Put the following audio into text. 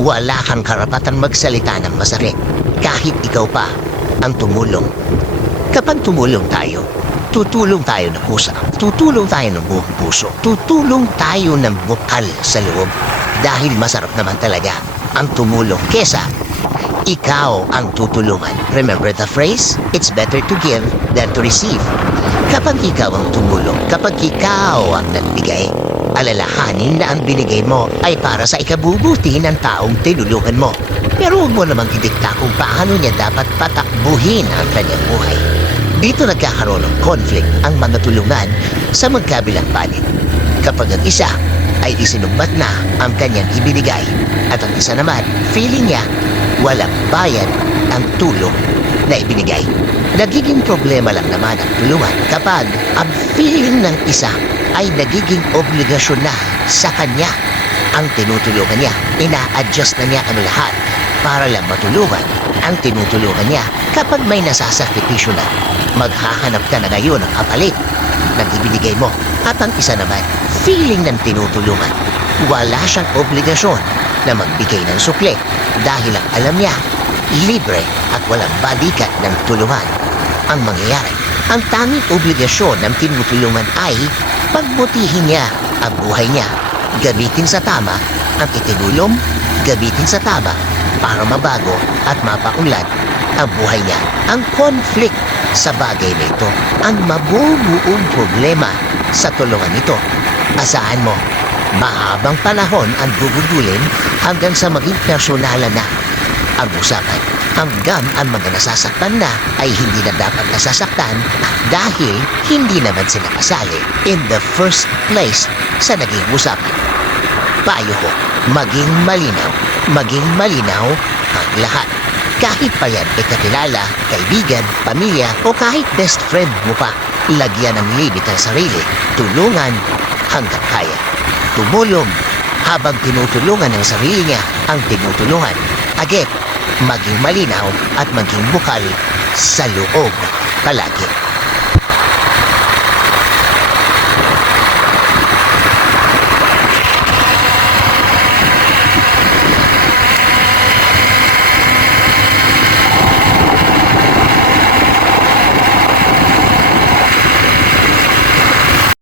Wala kang karapatan magsalita ng masakit kahit ikaw pa ang tumulong. Kapag tumulong tayo, tutulong tayo ng pusa, tutulong tayo ng buong puso, tutulong tayo ng bukal sa loob. Dahil masarap naman talaga ang tumulong kesa ikaw ang tutulungan. Remember the phrase? It's better to give than to receive. Kapag ikaw ang tumulong, kapag ikaw ang nagbigay, alalahanin na ang binigay mo ay para sa ikabubuti ng taong tinulungan mo. Pero huwag mo namang idikta kung paano niya dapat patakbuhin ang kanyang buhay. Dito nagkakaroon ng conflict ang mga tulungan sa magkabilang panig. Kapag ang isa ay isinumbat na ang kanyang ibinigay at ang isa naman, feeling niya walang bayad ang tulong na ibinigay. Nagiging problema lang naman ang tulungan kapag ang feeling ng isa ay nagiging obligasyon na sa kanya. Ang tinutulungan niya, ina-adjust na niya ang lahat para lang matulungan ang tinutulungan niya. Kapag may nasasakripisyo na, maghahanap ka na ngayon ng kapalit ng ibinigay mo. At ang isa naman, feeling ng tinutulungan, wala siyang obligasyon na magbigay ng sukle dahil ang alam niya, libre at walang balikat ng tulungan ang mangyayari. Ang tanging obligasyon ng tinutulungan ay pagbutihin niya ang buhay niya. Gamitin sa tama ang itinulong, gamitin sa tama para mabago at mapaunlad ang buhay niya. Ang conflict sa bagay na ito ang mabubuong problema sa tulungan nito. Asahan mo, mahabang panahon ang gugugulin hanggang sa maging personalan na ang usapan. Hanggang ang mga nasasaktan na ay hindi na dapat nasasaktan dahil hindi naman sila kasali in the first place sa naging usapan. Payo ko, maging malinaw ang lahat. Kahit pa yan kakilala, kaibigan, pamilya o kahit best friend mo pa, lagyan ng limit ang sarili. Tulungan hanggang kaya. Tumulong habang tinutulungan ng sarili niya ang tinutulungan. Again, maging malinaw at maging bukal sa loob palagi.